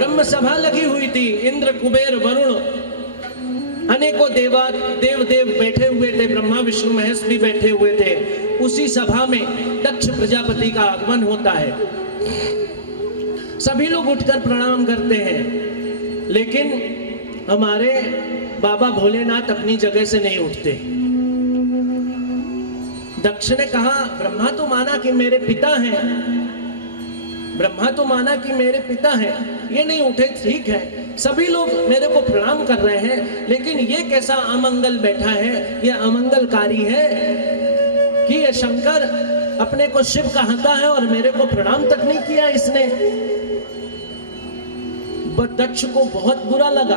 ब्रह्म सभा लगी हुई थी, इंद्र कुबेर वरुण अनेकों देव बैठे हुए थे, ब्रह्मा विष्णु महेश भी बैठे हुए थे। उसी सभा में दक्ष प्रजापति का आगमन होता है। सभी लोग उठकर प्रणाम करते हैं, लेकिन हमारे बाबा भोलेनाथ अपनी जगह से नहीं उठते। दक्ष ने कहा, ब्रह्मा तो माना कि मेरे पिता हैं, ब्रह्मा तो माना कि मेरे पिता हैं, ये नहीं उठे, ठीक है, सभी लोग मेरे को प्रणाम कर रहे हैं, लेकिन ये कैसा अमंगल बैठा है, ये अमंगलकारी है कि ये शंकर अपने को शिव कहता है और मेरे को प्रणाम तक नहीं किया इसने। दक्ष को बहुत बुरा लगा,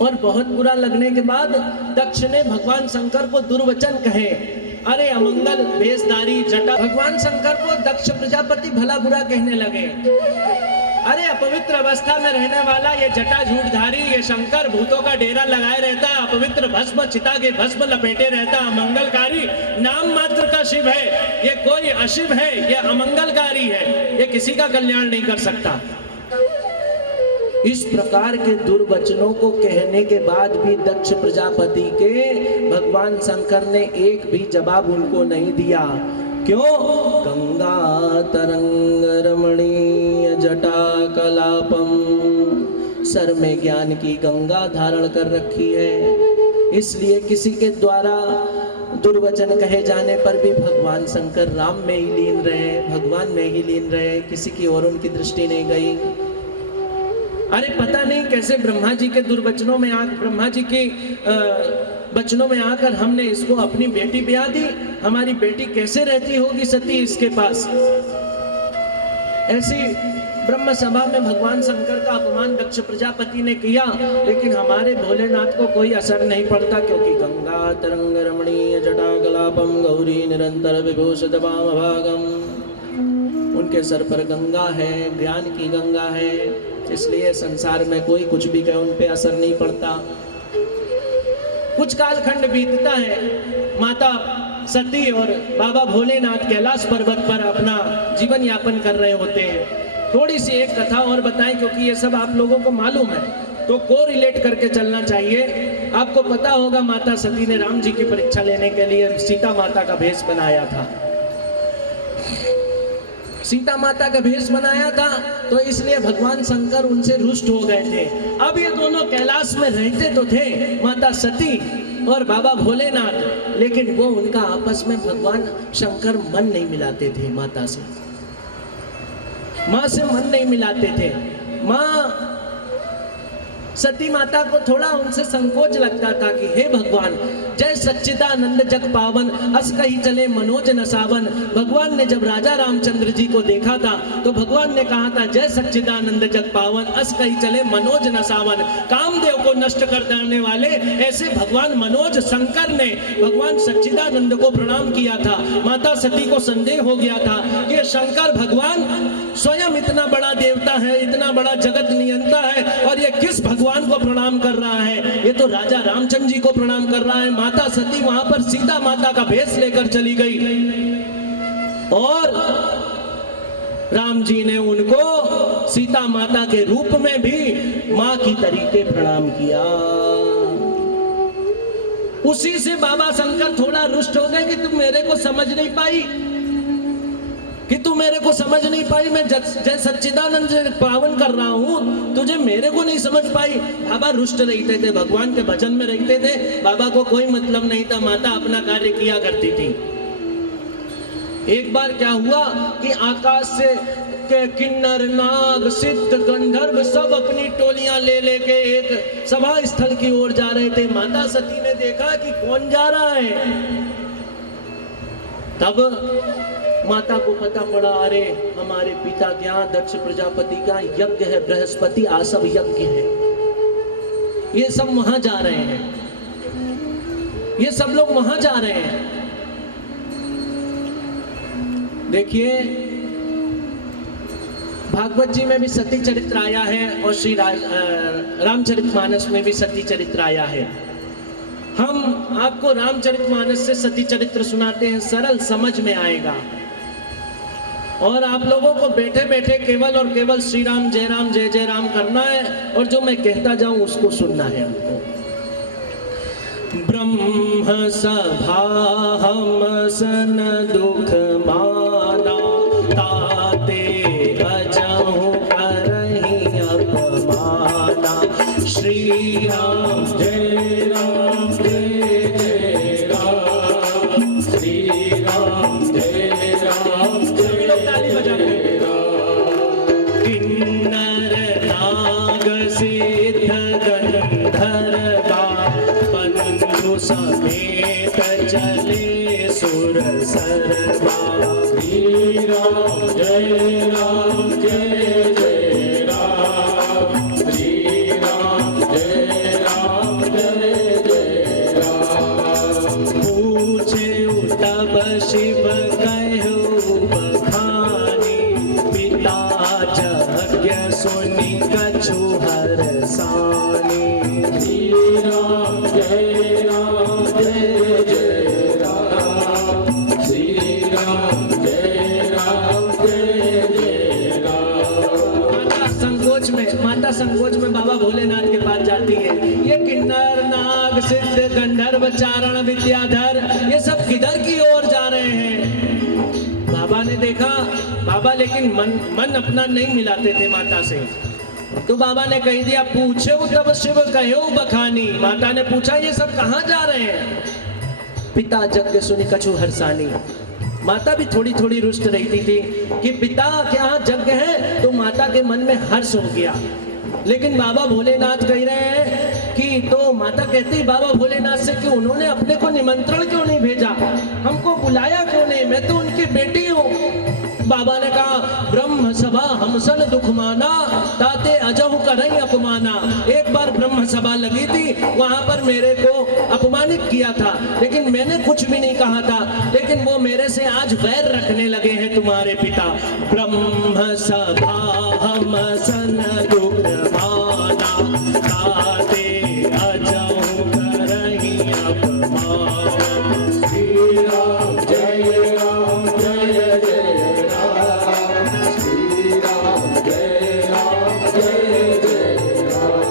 और बहुत बुरा लगने के बाद दक्ष ने भगवान शंकर को दुर्वचन कहे। अरे अमंगल भेषधारी जटा। भगवान शंकर को दक्ष प्रजापति भला बुरा कहने लगे। अरे अपवित्र अवस्था में रहने वाला ये जटा झूठधारी, ये शंकर भूतों का डेरा लगाए रहता है, अपवित्र भस्म चिता के भस्म लपेटे रहता, अमंगलकारी, नाम मात्र का शिव है, ये कोई अशिव है, ये अमंगलकारी है, ये किसी का कल्याण नहीं कर सकता। इस प्रकार के दुर्वचनों को कहने के बाद भी दक्ष प्रजापति के भगवान शंकर ने एक भी जवाब उनको नहीं दिया। क्यों? गंगा तरंग रमणीय जटा कलापम, सर में ज्ञान की गंगा धारण कर रखी है, इसलिए किसी के द्वारा दुर्वचन कहे जाने पर भी भगवान शंकर राम में ही लीन रहे, भगवान में ही लीन रहे, किसी की ओर उनकी दृष्टि नहीं गई। अरे पता नहीं कैसे ब्रह्मा जी के दुर्वचनों में ब्रह्मा जी के वचनों में आकर हमने इसको अपनी बेटी ब्याह दी, हमारी बेटी कैसे रहती होगी सती इसके पास। ऐसी ब्रह्म सभा में भगवान शंकर का अपमान दक्ष प्रजापति ने किया, लेकिन हमारे भोलेनाथ को कोई असर नहीं पड़ता, क्योंकि गंगा तरंग रमणीय जटा कलापम गौरी निरंतर विभूषित वाम भागम, उनके सर पर गंगा है, ज्ञान की गंगा है, इसलिए संसार में कोई कुछ भी कहे उन पे असर नहीं पड़ता। कुछ कालखंड बीतता है, माता सती और बाबा भोलेनाथ कैलाश पर्वत पर अपना जीवन यापन कर रहे होते हैं। थोड़ी सी एक कथा और बताएं, क्योंकि ये सब आप लोगों को मालूम है तो को रिलेट करके चलना चाहिए। आपको पता होगा माता सती ने राम जी की परीक्षा लेने के लिए सीता माता का भेष बनाया था, सीता माता का भेष बनाया था, तो इसलिए भगवान शंकर उनसे रुष्ट हो गए थे। अब ये दोनों कैलाश में रहते तो थे, माता सती और बाबा भोलेनाथ, लेकिन वो उनका आपस में भगवान शंकर मन नहीं मिलाते थे, माता से, माँ से मन नहीं मिलाते थे। माँ सती माता को थोड़ा उनसे संकोच लगता था कि हे भगवान, जय सच्चिदानंद जग पावन, अस कही चले मनोज नसावन। भगवान ने जब राजा रामचंद्र जी को देखा था तो भगवान ने कहा था, जय सच्चिदानंद जग पावन, अस कही चले मनोज नसावन। कामदेव को नष्ट कर देने वाले ऐसे भगवान मनोज शंकर ने भगवान सच्चिदानंद को प्रणाम किया था। माता सती को संदेह हो गया था कि शंकर भगवान स्वयं इतना बड़ा देवता है, इतना बड़ा जगत नियंता है, और ये किस भगवान को प्रणाम कर रहा है, ये तो राजा रामचंद्र जी को प्रणाम कर रहा है। माता सती वहां पर सीता माता का भेष लेकर चली गई और राम जी ने उनको सीता माता के रूप में भी मां की तरीके प्रणाम किया। उसी से बाबा शंकर थोड़ा रुष्ट हो गए कि तुम मेरे को समझ नहीं पाई, मैं जय सच्चिदानंद पावन कर रहा हूँ, तुझे मेरे को नहीं समझ पाई। बाबा रुष्ट रहते थे, भगवान के भजन में रहते थे, बाबा को कोई मतलब नहीं था, माता अपना कार्य किया करती थी। एक बार क्या हुआ कि आकाश से के किन्नर नाग सिद्ध गंधर्व सब अपनी टोलियां ले लेके एक सभा स्थल की ओर जा रहे थे। माता सती ने देखा कि कौन जा रहा है, तब माता को पता पड़ा, अरे हमारे पिता के यहाँ दक्ष प्रजापति का यज्ञ है, बृहस्पति आसव यज्ञ है, ये सब वहां जा रहे हैं, ये सब लोग वहां जा रहे हैं। देखिए भागवत जी में भी सती चरित्र आया है और श्री रामचरितमानस में भी सती चरित्र आया है। हम आपको रामचरितमानस से सती चरित्र सुनाते हैं, सरल समझ में आएगा। और आप लोगों को बैठे बैठे केवल और केवल श्री राम जय जय राम करना है, और जो मैं कहता जाऊं उसको सुनना है हमको। ब्रह्म सभा हम सन दुख माना, ताते अजहु करहि अपमाना। श्री राम जय राम जय जय राम, श्री राम जय राम जय जय राम। किन्नर नाग सिद्ध गंधर्वा, बंधु समेत चले सुर सरवा। श्री राम जय राम जय जय राम, श्री राम जय राम जय जय राम। पूछे तब शिव कहु बखानी, पिता यज्ञ सुनि कछु हरसानी। श्री राम जय राम जय जय राम, श्री राम जय राम जय जय राम। माता संकोच में बाबा भोलेनाथ के पास जाती है। ये किन्नर नाग सिद्ध गंधर्व चारण विद्याधर ये सब किधर की ओर जा रहे हैं? बाबा ने देखा, बाबा लेकिन मन अपना नहीं मिलाते थे माता से, तो बाबा ने कह दिया पूछो तब शिव कहो बखानी। माता ने पूछा ये सब कहाँ जा रहे हैं? पिता यज्ञ सुनि कछु हरसानी। माता भी थोड़ी थोड़ी रुष्ट रहती थी कि पिता के यहाँ यज्ञ है, तो माता के मन में हर्ष हो गया। लेकिन बाबा भोलेनाथ कह रहे हैं कि, तो माता कहती बाबा भोलेनाथ से कि उन्होंने अपने को निमंत्रण क्यों नहीं भेजा, हमको बुलाया क्यों नहीं, मैं तो उनकी बेटी हूँ। बाबा ने कहा ब्रह्म सभा हमसन दुख माना, ताते अजहु करहि अपमाना। एक बार ब्रह्म सभा लगी थी, वहां पर मेरे को अपमानित किया था, लेकिन मैंने कुछ भी नहीं कहा था, लेकिन वो मेरे से आज वैर रखने लगे हैं तुम्हारे पिता। ब्रह्म सभा हमसन दुख माना, ताते अजहु करहि अपमाना। श्री राम जय राम जय जय राम, श्री राम जय राम जय जय राम।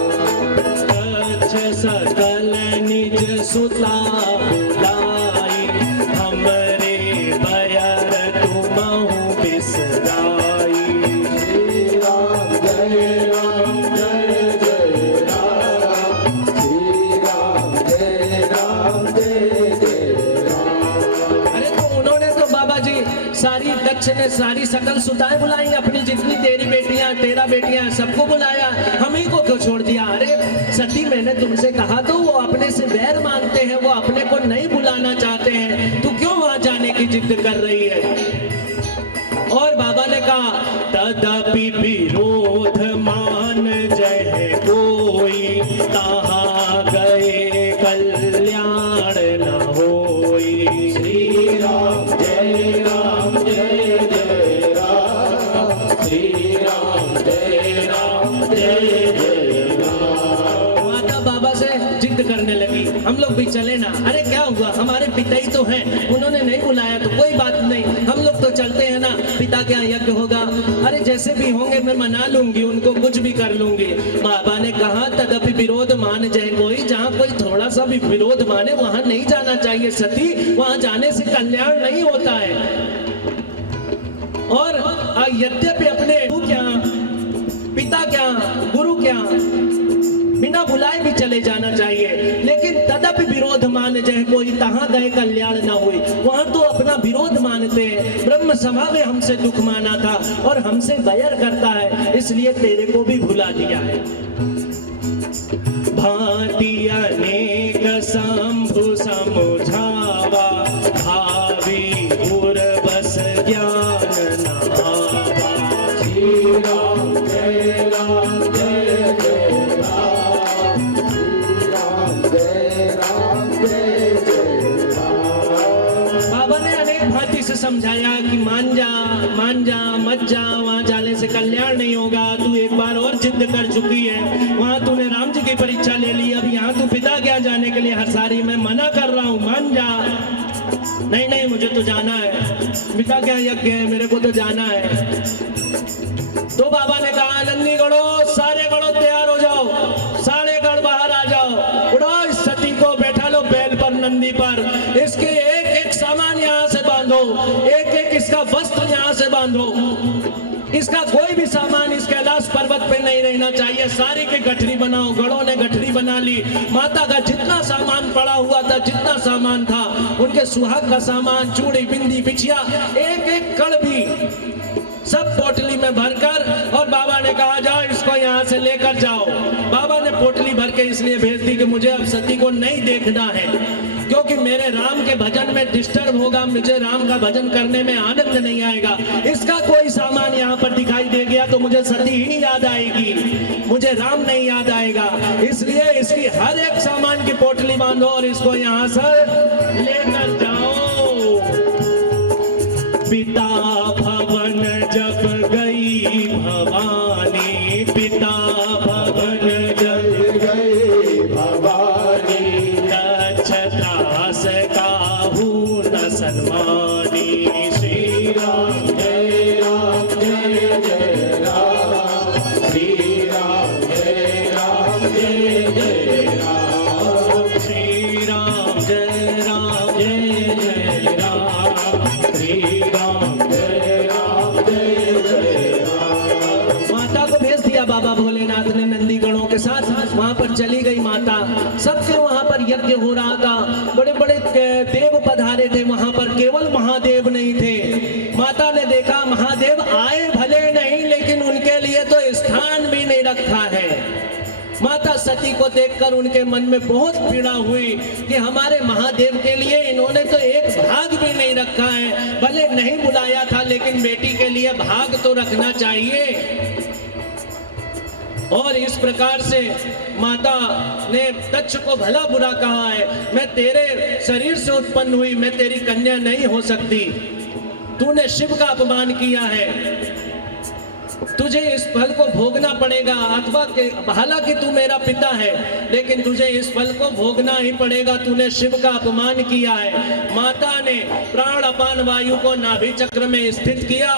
कछ सकल निज सुता बुलाई, हमरे बयर तुमहु बिसराई। श्री राम जय राम जय जय राम, श्री राम जय राम जय जय राम। अरे तो उन्होंने तो बाबा जी सारी दक्ष ने सारी सकल सुताएं बुलाई, अपनी जितनी तेरी बेटियां तेरा बेटियां सबको बुलाया, हम ही को क्यों छोड़ दिया? अरे सती मैंने तुमसे कहा तो वो अपने से बैर मानते हैं, वो अपने को नहीं बुलाना चाहते हैं, तू क्यों वहां जाने की जिद कर रही है? और बाबा ने कहा तदपि विरोध मान जय कोई, ताहा गए कल्याण न होई। श्री राम जय राम जय जय राम, श्री राम जय राम जय जय राम। माता बाबा से जिद करने लगी, हम लोग भी चले ना। अरे क्या हुआ, हमारे पिता ही तो हैं, उन्होंने नहीं बुलाया तो कोई बात नहीं, हम लोग तो चलते हैं ना, पिता क्या यज्ञ होगा, अरे जैसे भी होंगे मैं मना लूंगी, उनको कुछ भी कर लूंगी। बाबा ने कहा तदपि विरोध मान जय कोई, जहाँ कोई थोड़ा सा भी विरोध माने वहां नहीं जाना चाहिए सती, वहां जाने से कल्याण नहीं होता है। और यद्यपि अपने क्या पिता क्या गुरु क्या बिना बुलाए भी चले जाना चाहिए, लेकिन तदपि विरोध मान जय कोई, तहाँ गए कल्याण ना हुई। वहां तो अपना विरोध मानते हैं, ब्रह्म सभा में हमसे दुख माना था और हमसे बैर करता है, इसलिए तेरे को भी भुला दिया है। भांति अनेक शंभु समुझावा, भावी पूर्वस ज्ञान न आवा। श्री राम जय राम जय जय राम, श्री राम जय राम जय जय राम। बाबा ने अनेक भांति से समझाया कि मान जा मत जा, वहां जाने से कल्याण नहीं होगा, तू एक बार और जिद कर चुकी है, वहां तूने राम जी की परीक्षा ले ली, अब यहाँ तू पिता क्या जाने के लिए हरसारी, मैं मना कर रहा हूँ, मान जा। नहीं नहीं मुझे तो जाना है, पिता क्या यज्ञ है, मेरे को तो जाना है। तो बाबा ने कहा नंदी गढ़ो, सारे गढ़ो तैयार हो जाओ, सारे गढ़ बाहर आ जाओ, उड़ाओ इस सती को, बैठा लो बैल पर, नंदी पर, इसके एक एक सामान यहाँ से बांधो, एक एक इसका वस्त्र यहाँ से बांधो, इसका कोई भी सामान इस कैलाश पर्वत पे नहीं रहना चाहिए, सारी की गठरी बनाओ। गढ़ों ने गठरी बना ली, माता का जितना सामान पड़ा हुआ था, जितना सामान था, उनके सुहाग का सामान, चूड़ी, बिंदी, बिछिया, एक एक कड़ भी सब पोटली में भरकर, और बाबा ने कहा जाओ इसको यहाँ से लेकर जाओ। बाबा ने पोटली भर के इसलिए भेज दी कि मुझे अब सती को नहीं देखना है, क्योंकि मेरे राम के भजन में डिस्टर्ब होगा, मुझे राम का भजन करने में आनंद नहीं आएगा। इसका कोई सामान यहाँ पर दिखाई दे गया तो मुझे सती ही याद आएगी, मुझे राम नहीं याद आएगा। इसलिए इसकी हर एक सामान की पोटली बांधो और इसको यहाँ से लेकर जाओ। पिता भवन जब गई भवानी, पिता भवन जब गई भवानी, दक्षदास काहू न सन्मानी। श्री राम जय राम जय जय राम, श्री राम जय राम जय जय राम, श्री राम जय राम जय जय राम, श्री राम जय राम जय जय राम। माता को भेज दिया बाबा भोलेनाथ ने नंदी गणों के साथ, वहां पर चली गई माता। सबके वहां पर यज्ञ हो रहा था, बड़े बड़े देव पधारे थे वहां पर, केवल महादेव नहीं थे। माता ने देखा महादेव आए भले नहीं, लेकिन उनके लिए तो स्थान भी नहीं रखा है। माता सती को देखकर उनके मन में बहुत पीड़ा हुई कि हमारे महादेव के लिए इन्होंने तो एक भाग भी नहीं रखा है, भले नहीं बुलाया था लेकिन बेटी के लिए भाग तो रखना चाहिए। और इस प्रकार से माता ने दक्ष को भला बुरा कहा है, मैं तेरे शरीर से उत्पन्न हुई, मैं तेरी कन्या नहीं हो सकती, तूने शिव का अपमान किया है, तुझे इस फल को भोगना पड़ेगा। अथवा हालांकि तू मेरा पिता है, लेकिन तुझे इस फल को भोगना ही पड़ेगा, तूने शिव का अपमान किया है। माता ने प्राण अपान वायु को नाभि चक्र में स्थित किया,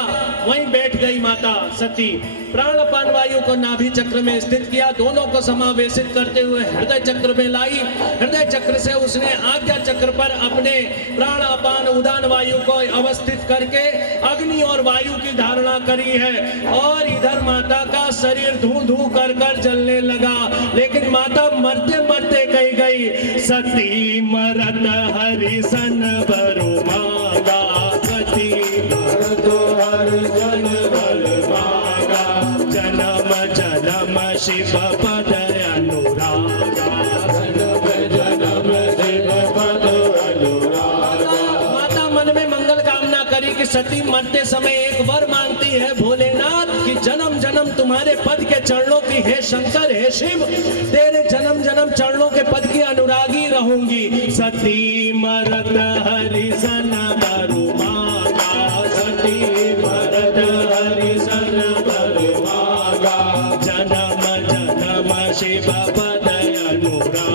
वहीं बैठ गई माता सती। प्राण अपान वायु को नाभि चक्र में स्थित किया, दोनों को समावेशित करते हुए हृदय चक्र में लाई। हृदय चक्र से उसने आज्ञा चक्र पर अपने प्राण अपान उदान वायु को अवस्थित करके अग्नि और वायु की धारणा करी है, और इधर माता का शरीर धू धू कर कर जलने लगा। लेकिन माता मरते मरते कही गई, सती मरत हरिसन बरु मांगा, सती मरत हरिसन बरु मांगा, जन्म जन्म शिव पद अनुरागा, जन्म जन्म शिव पद अनुरागा। माता मन में मंगल कामना करी कि सती मरते समय एक वर मांगती है भोलेनाथ कि जन्म जन्म तुम्हारे पद के चरणों की, हे शंकर हे शिव, तेरे जन्म जन्म चरणों के पद की अनुरागी रहूंगी। सती मरत हरिसन बरु मांगा, सती मरत हरिसन बरु मांगा, जन्म जन्म शिव पद अनुरागा,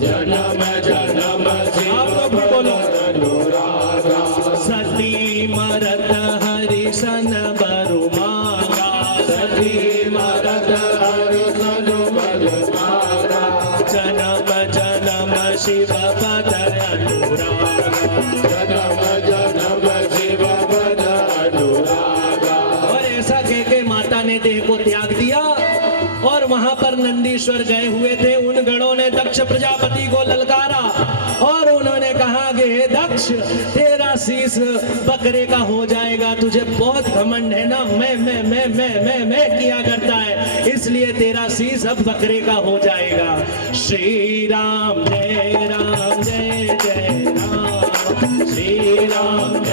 जन्म जन्म शिव पद अनुरागा। सती मरत हरिसन बरु मांगा, सती मरत हरिसन बरु मांगा, जन्म जन्म शिव पद अनुरागा, जन्म जन्म शिव पद अनुरागा। और ऐसा कह के माता ने देह को त्याग दिया, और वहां पर नंदीश्वर गए हुए थे। उन गणों ने दक्ष प्रजापति को ललकारा और उन्होंने कहा कि हे दक्ष, तेरा शीश बकरे का हो जाएगा, तुझे बहुत घमंड है ना, मैं किया करता है, इसलिए तेरा शीश अब बकरे का हो जाएगा। श्री राम जय राम जय जय राम, श्री राम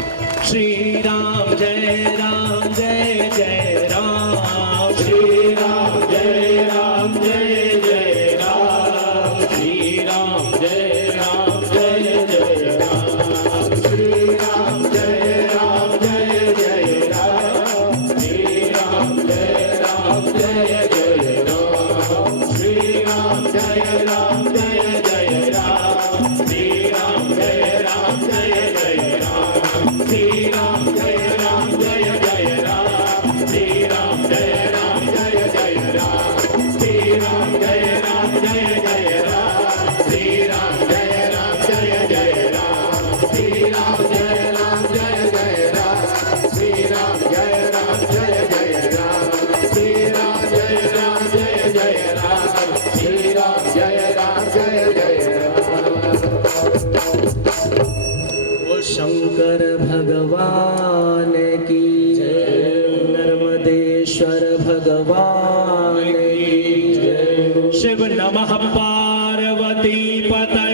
श्री राम जय राम जय जय राम, श्री राम जय राम जय जय राम, श्री राम जय राम जय जय राम, श्री राम जय राम जय जय राम, श्री राम जय राम जय जय राम, श्री राम जय राम जय जय राम, श्री राम जय राम जय शंकर भगवान की जय, नर्मदेश्वर भगवान की जय। शिव नमः पार्वती पतये।